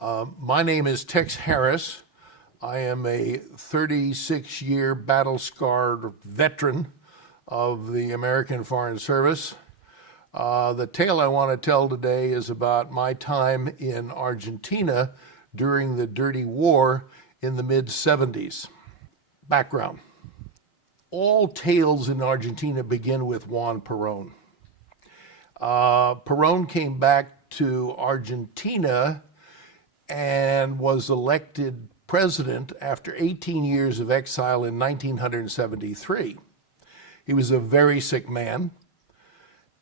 My name is Tex Harris. I am a 36-year battle-scarred veteran of the American Foreign Service. The tale I want to tell today is about my time in Argentina during the Dirty War in the mid-70s. Background. All tales in Argentina begin with Juan Perón. Perón came back to Argentina and was elected president after 18 years of exile in 1973. He was a very sick man,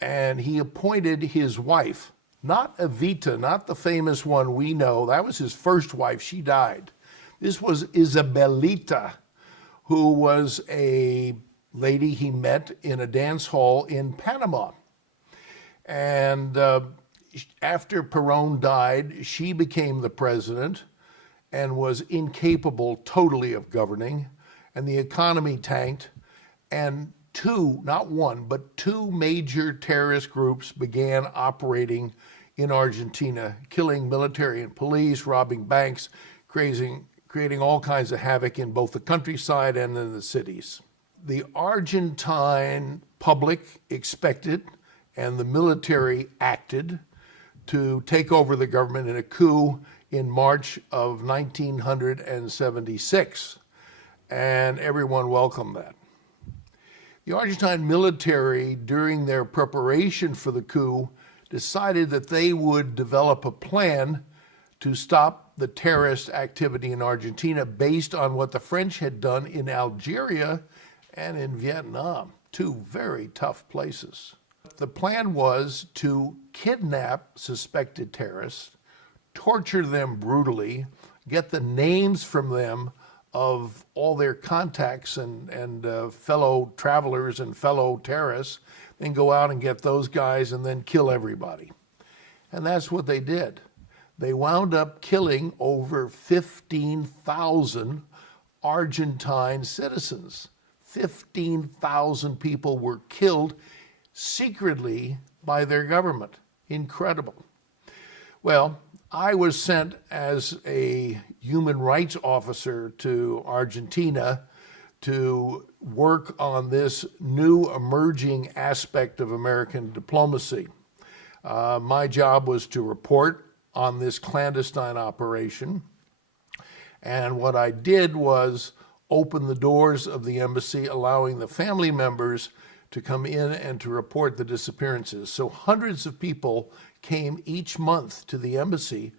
and he appointed his wife, not Evita, not the famous one we know. That was his first wife. She died. This was Isabelita, who was a lady he met in a dance hall in Panama. And after Perón died, she became the president and was incapable totally of governing, and the economy tanked, and two, not one, but two major terrorist groups began operating in Argentina, killing military and police, robbing banks, creating all kinds of havoc in both the countryside and in the cities. The Argentine public expected, and the military acted, to take over the government in a coup in March of 1976, and everyone welcomed that. The Argentine military, during their preparation for the coup, decided that they would develop a plan to stop the terrorist activity in Argentina based on what the French had done in Algeria and in Vietnam, two very tough places. The plan was to kidnap suspected terrorists, torture them brutally, get the names from them of all their contacts and fellow travelers and fellow terrorists, then go out and get those guys and then kill everybody. And that's what they did. They wound up killing over 15,000 Argentine citizens. 15,000 people were killed secretly by their government. Incredible. Well, I was sent as a human rights officer to Argentina to work on this new emerging aspect of American diplomacy. My job was to report on this clandestine operation, and what I did was open the doors of the embassy, allowing the family members to come in and to report the disappearances. So hundreds of people came each month to the embassy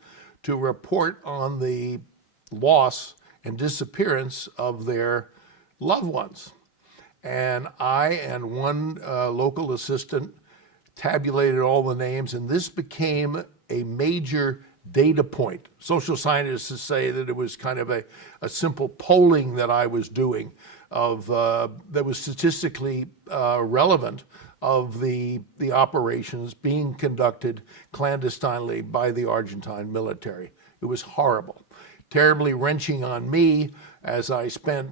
to report on the loss and disappearance of their loved ones. And I and one local assistant tabulated all the names, and this became a major data point. Social scientists say that it was kind of a simple polling that I was doing of that was statistically relevant of the operations being conducted clandestinely by the Argentine military. It was horrible, terribly wrenching on me, as I spent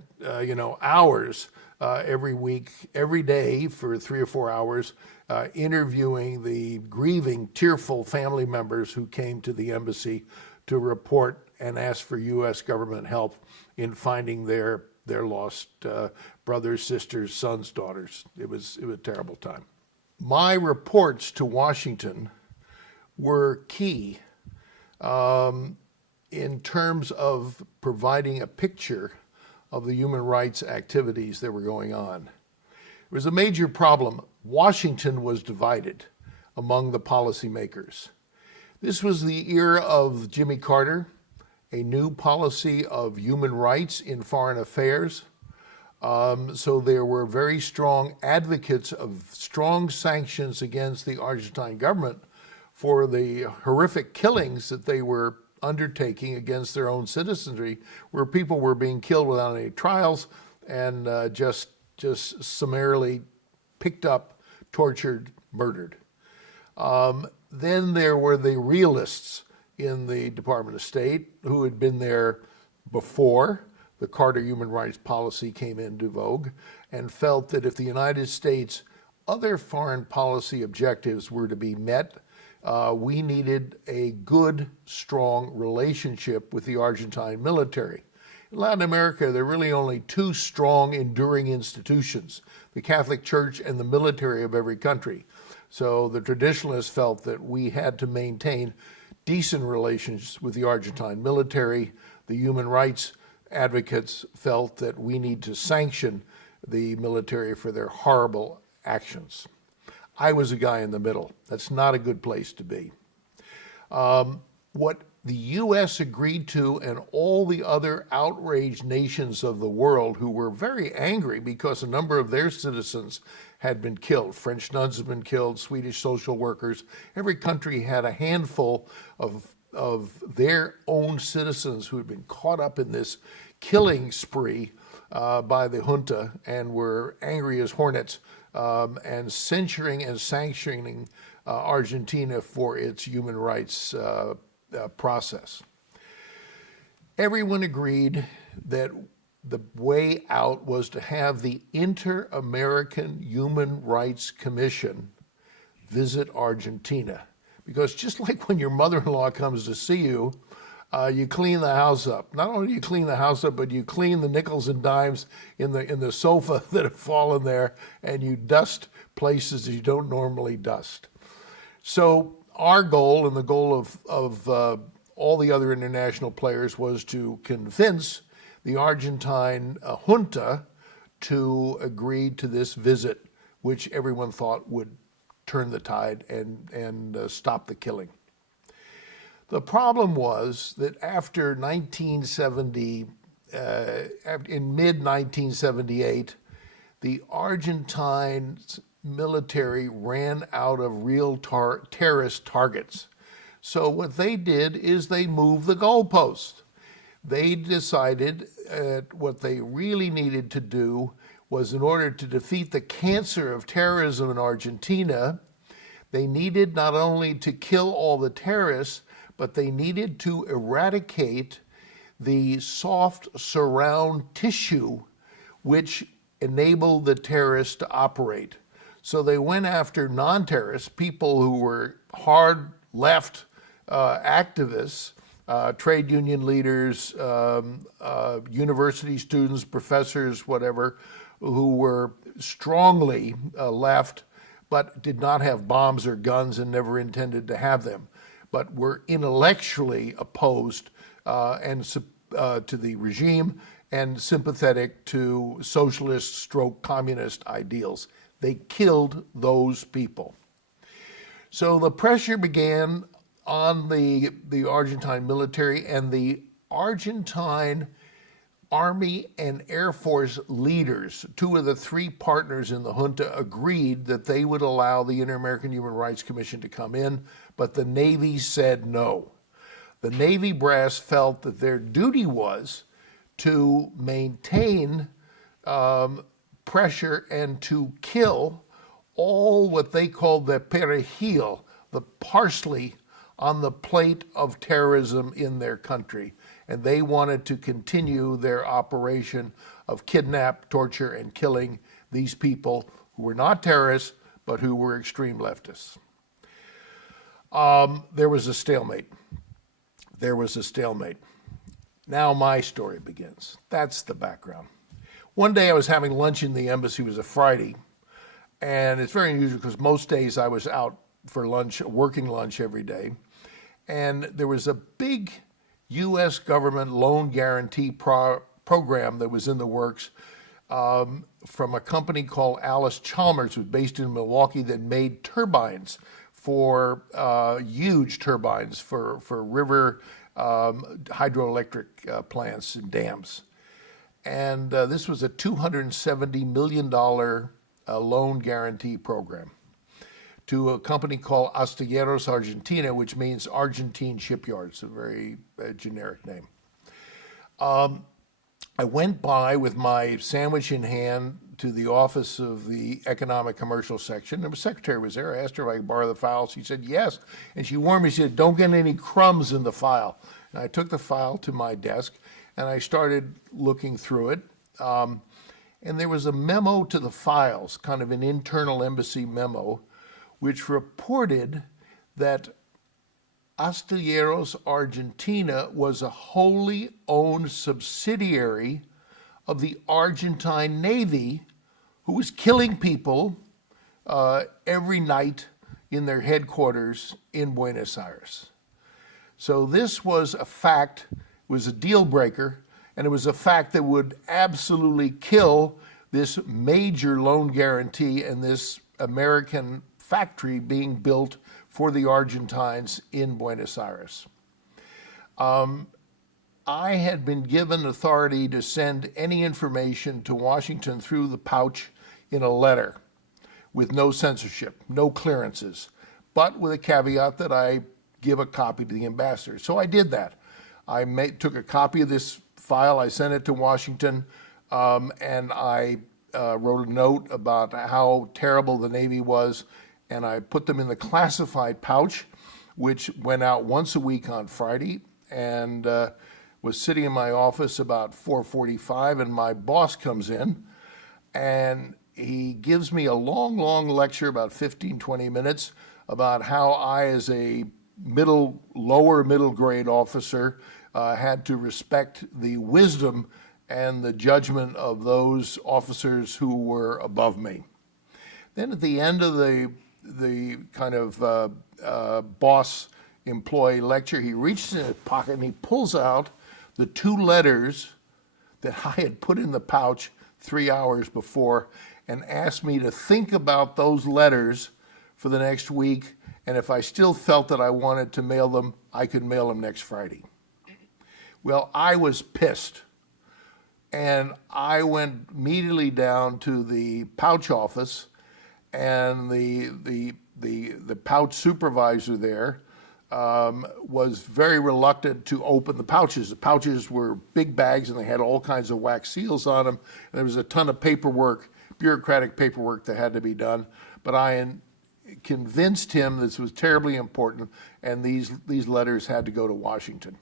hours every week, every day for 3 or 4 hours, interviewing the grieving, tearful family members who came to the embassy to report and ask for U.S. government help in finding their lost brothers, sisters, sons, daughters. It was a terrible time. My reports to Washington were key in terms of providing a picture of the human rights activities that were going on. It was a major problem. Washington was divided among the policymakers. This was the era of Jimmy Carter, a new policy of human rights in foreign affairs. So there were very strong advocates of strong sanctions against the Argentine government for the horrific killings that they were undertaking against their own citizenry, where people were being killed without any trials and just summarily picked up, tortured, murdered. Then there were the realists in the Department of State who had been there before the Carter human rights policy came into vogue, and felt that if the United States' other foreign policy objectives were to be met, we needed a good, strong relationship with the Argentine military. In Latin America, there are really only two strong, enduring institutions, the Catholic Church and the military of every country. So the traditionalists felt that we had to maintain decent relations with the Argentine military. The human rights advocates felt that we need to sanction the military for their horrible actions. I was a guy in the middle. That's not a good place to be. What the U.S. agreed to, and all the other outraged nations of the world who were very angry because a number of their citizens had been killed. French nuns had been killed, Swedish social workers. Every country had a handful of their own citizens who had been caught up in this killing spree by the junta and were angry as hornets, and censuring and sanctioning Argentina for its human rights process. Everyone agreed that the way out was to have the Inter-American Human Rights Commission visit Argentina. Because just like when your mother-in-law comes to see you, you clean the house up. Not only do you clean the house up, but you clean the nickels and dimes in the sofa that have fallen there, and you dust places that you don't normally dust. So our goal, and the goal of all the other international players, was to convince the Argentine junta to agree to this visit, which everyone thought would turn the tide and stop the killing. The problem was that after 1970, in mid-1978, the Argentine military ran out of real terrorist targets. So what they did is they moved the goalpost. They decided what they really needed to do was, in order to defeat the cancer of terrorism in Argentina, they needed not only to kill all the terrorists, but they needed to eradicate the soft surround tissue which enabled the terrorists to operate. So they went after non-terrorists, people who were hard left activists, trade union leaders, university students, professors, whatever, who were strongly left, but did not have bombs or guns and never intended to have them, but were intellectually opposed to the regime and sympathetic to socialist/communist ideals. They killed those people. So the pressure began on the Argentine military, and the Argentine Army and Air Force leaders, two of the three partners in the junta, agreed that they would allow the Inter-American Human Rights Commission to come in, but the Navy said no. The Navy brass felt that their duty was to maintain pressure and to kill all what they called the perejil, the parsley on the plate of terrorism in their country. And they wanted to continue their operation of kidnap, torture, and killing these people who were not terrorists, but who were extreme leftists. There was a stalemate. There was a stalemate. Now my story begins. That's the background. One day I was having lunch in the embassy. It was a Friday, and it's very unusual because most days I was out for lunch, working lunch every day, and there was a big U.S. government loan guarantee program that was in the works from a company called Alice Chalmers, who was based in Milwaukee, that made turbines for huge turbines for river hydroelectric plants and dams. And this was a $270 million loan guarantee program to a company called Astilleros Argentina, which means Argentine shipyards, a very generic name. I went by with my sandwich in hand to the office of the Economic Commercial section, and the secretary was there. I asked her if I could borrow the file. She said yes, and she warned me, she said, don't get any crumbs in the file. And I took the file to my desk, and I started looking through it. And there was a memo to the files, kind of an internal embassy memo, which reported that Astilleros Argentina was a wholly owned subsidiary of the Argentine Navy, who was killing people every night in their headquarters in Buenos Aires. So this was a fact, was a deal breaker, and it was a fact that would absolutely kill this major loan guarantee and this American factory being built for the Argentines in Buenos Aires. I had been given authority to send any information to Washington through the pouch in a letter with no censorship, no clearances, but with a caveat that I give a copy to the ambassador. So I did that. I took a copy of this file, I sent it to Washington, and I wrote a note about how terrible the Navy was, and I put them in the classified pouch, which went out once a week on Friday, and was sitting in my office about 4:45, and my boss comes in, and he gives me a long, long lecture, about 15, 20 minutes, about how I, as a lower middle grade officer, had to respect the wisdom and the judgment of those officers who were above me. Then at the end of the kind of boss-employee lecture, he reaches in his pocket and he pulls out the 2 letters that I had put in the pouch 3 hours before and asked me to think about those letters for the next week, and if I still felt that I wanted to mail them, I could mail them next Friday. Well, I was pissed, and I went immediately down to the pouch office, and the pouch supervisor there was very reluctant to open the pouches. The pouches were big bags, and they had all kinds of wax seals on them, and there was a ton of paperwork, bureaucratic paperwork that had to be done. But I convinced him this was terribly important, and these letters had to go to Washington.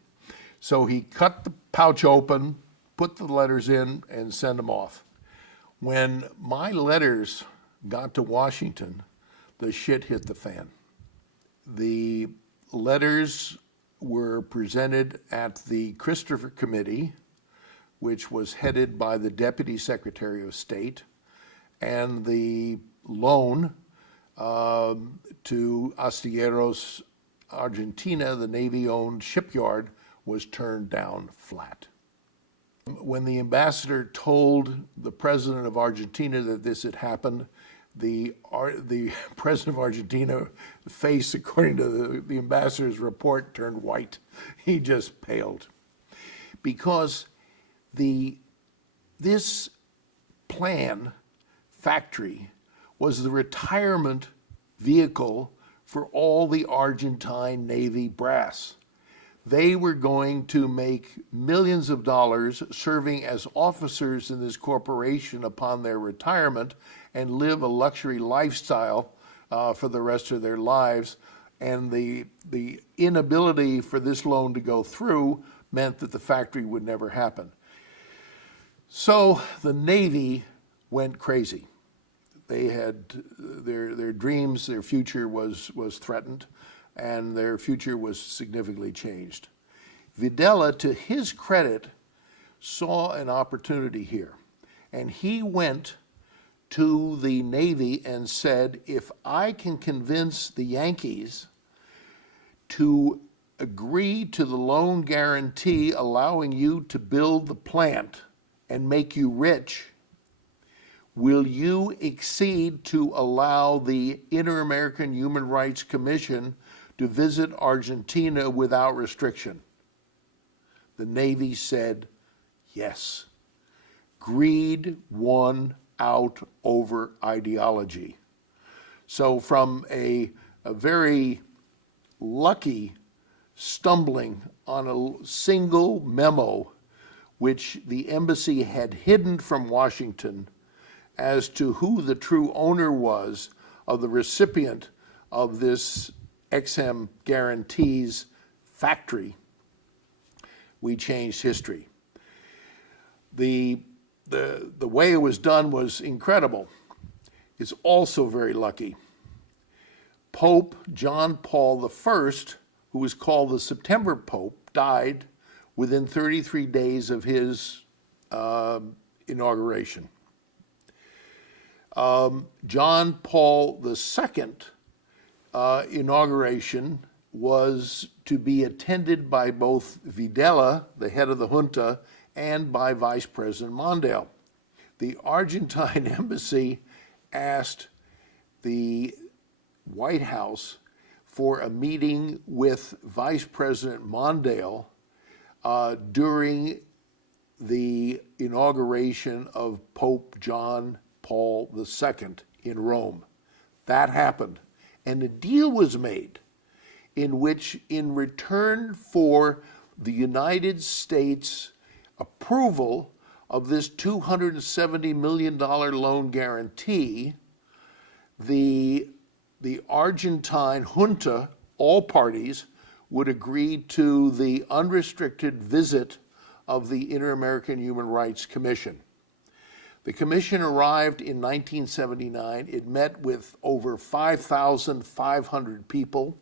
So he cut the pouch open, put the letters in, and sent them off. When my letters got to Washington, the shit hit the fan. The letters were presented at the Christopher Committee, which was headed by the Deputy Secretary of State, and the loan to Astilleros Argentina, the Navy-owned shipyard, was turned down flat. When the ambassador told the president of Argentina that this had happened, the president of Argentina, face, according to the ambassador's report, turned white. He just paled. Because this plan factory was the retirement vehicle for all the Argentine Navy brass. They were going to make millions of dollars serving as officers in this corporation upon their retirement and live a luxury lifestyle for the rest of their lives. And the inability for this loan to go through meant that the factory would never happen. So the Navy went crazy. They had their dreams, their future was threatened, and their future was significantly changed. Videla, to his credit, saw an opportunity here, and he went to the Navy and said, if I can convince the Yankees to agree to the loan guarantee allowing you to build the plant and make you rich, will you accede to allow the Inter-American Human Rights Commission to visit Argentina without restriction? The Navy said yes. Greed won out over ideology. So from a very lucky stumbling on a single memo which the embassy had hidden from Washington as to who the true owner was of the recipient of this XM Guarantees factory, we changed history. The way it was done was incredible. It's also very lucky. Pope John Paul I who was called the September Pope, died within 33 days of his inauguration. John Paul II inauguration was to be attended by both Videla, the head of the junta, and by Vice President Mondale. The Argentine embassy asked the White House for a meeting with Vice President Mondale during the inauguration of Pope John Paul II in Rome. That happened. And a deal was made in which, in return for the United States approval of this $270 million loan guarantee, the Argentine junta, all parties, would agree to the unrestricted visit of the Inter-American Human Rights Commission. The commission arrived in 1979. It met with over 5,500 people,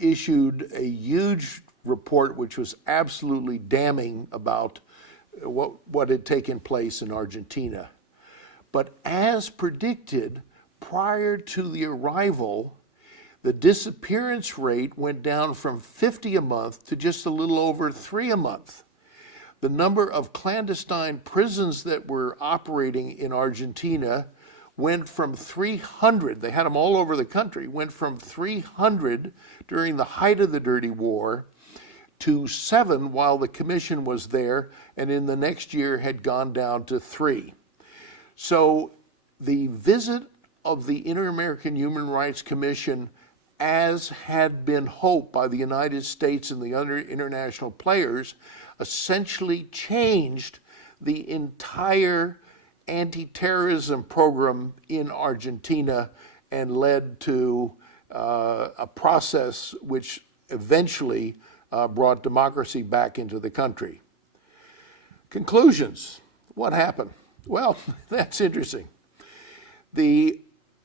issued a huge report which was absolutely damning about what had taken place in Argentina. But as predicted, prior to the arrival, the disappearance rate went down from 50 a month to just a little over 3 a month. The number of clandestine prisons that were operating in Argentina went from 300, they had them all over the country, went from 300 during the height of the Dirty War to 7 while the commission was there, and in the next year had gone down to 3. So the visit of the Inter-American Human Rights Commission, as had been hoped by the United States and the other international players, essentially changed the entire anti-terrorism program in Argentina and led to a process which eventually brought democracy back into the country. Conclusions. What happened? Well, that's interesting.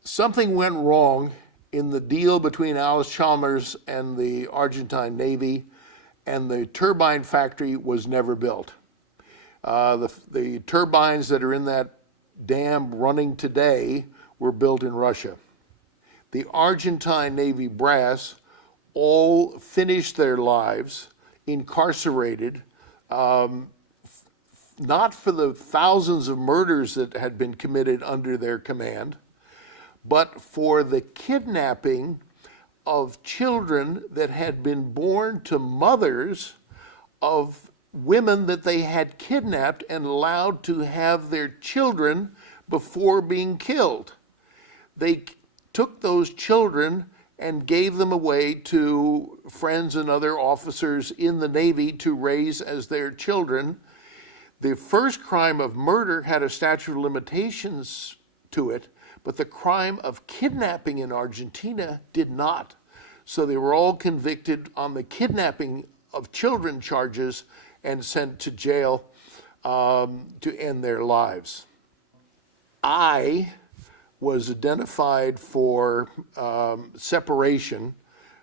Something went wrong in the deal between Alice Chalmers and the Argentine Navy, and the turbine factory was never built. The turbines that are in that dam running today were built in Russia. The Argentine Navy brass all finished their lives incarcerated, not for the thousands of murders that had been committed under their command, but for the kidnapping of children that had been born to mothers of women that they had kidnapped and allowed to have their children before being killed. They took those children and gave them away to friends and other officers in the Navy to raise as their children. The first crime of murder had a statute of limitations to it, but the crime of kidnapping in Argentina did not. So they were all convicted on the kidnapping of children charges and sent to jail to end their lives. I was identified for separation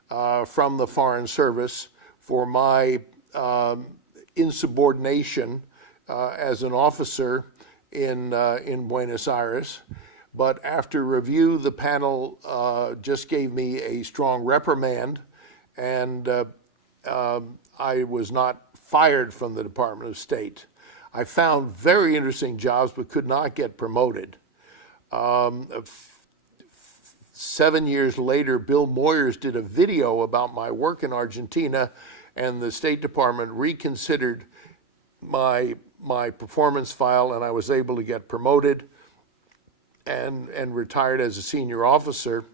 from the Foreign Service for my insubordination as an officer in Buenos Aires. But after review, the panel just gave me a strong reprimand, and I was not fired from the Department of State. I found very interesting jobs but could not get promoted. 7 years later, Bill Moyers did a video about my work in Argentina, and the State Department reconsidered my performance file, and I was able to get promoted and retired as a senior officer.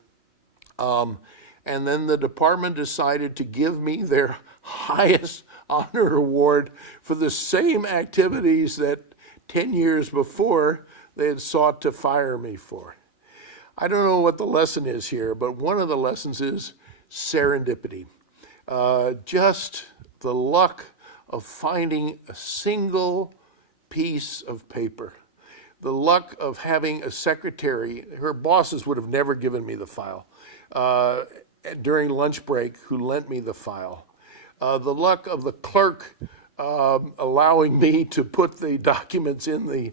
And then the department decided to give me their highest honor award for the same activities that 10 years before they had sought to fire me for. I don't know what the lesson is here, but one of the lessons is serendipity. Just the luck of finding a single piece of paper. The luck of having a secretary, her bosses would have never given me the file, during lunch break who lent me the file. The luck of the clerk allowing me to put the documents in the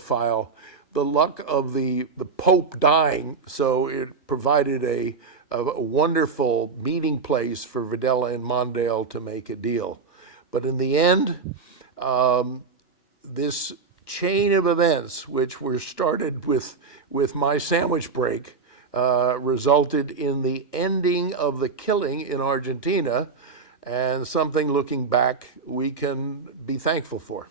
file. The luck of the Pope dying, so it provided a wonderful meeting place for Videla and Mondale to make a deal. But in the end, this chain of events, which were started with my sandwich break, resulted in the ending of the killing in Argentina, and something looking back we can be thankful for.